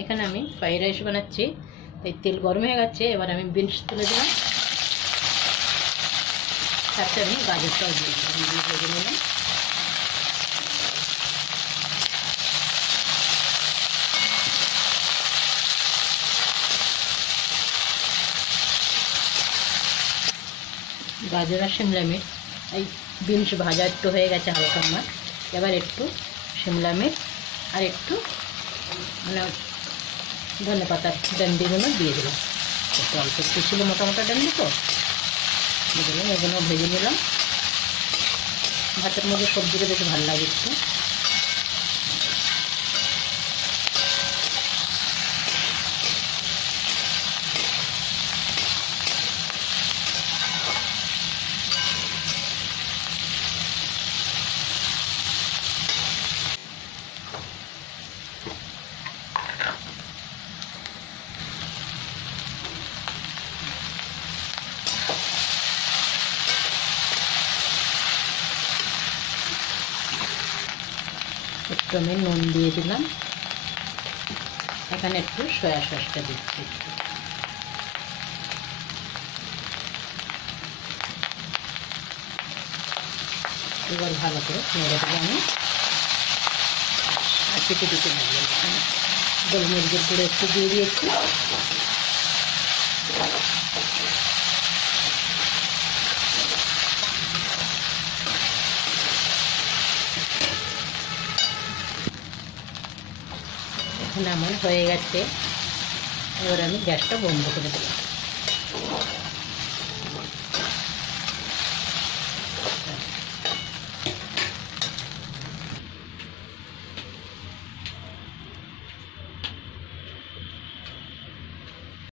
এখানে আমি fried rice বানাচ্ছি, তাই তেল গরম হয়ে গেছে। এবার আমি বিনস তুলে দিলাম, সাথে আমি গাজরটাও দিয়ে দিলাম, দিয়ে ভেজে নিলাম। গাজর আর শিমলা মির্চ, এই বিনস ভাজা একটু হয়ে গেছে হালকা আমার। এবার একটু শিমলা মির্চ আর একটু মানে ধনে পাতার ডান্ডিগুলো দিয়ে দিলাম। একটু অল্প একটু ছিল মোটা মোটা ডান্ডি, তো দিয়ে দিলাম। এগুলো ভেজে নিলাম। ভাতের মধ্যে সবজিটা বেশ ভালো লাগে একটু। একটু আমি নুন দিয়ে দিলাম। এখানে একটু সয়া সসটা দিচ্ছি একটু। এবার ভালো করে নেড়ে দেবো আমি। আর কেটে দিতে লাগবে, গোলমরিচের গুঁড়ো একটু দিয়ে দিয়েছি। এখন আমার হয়ে গেছে। এবার আমি গ্যাসটা বন্ধ করে দিলাম।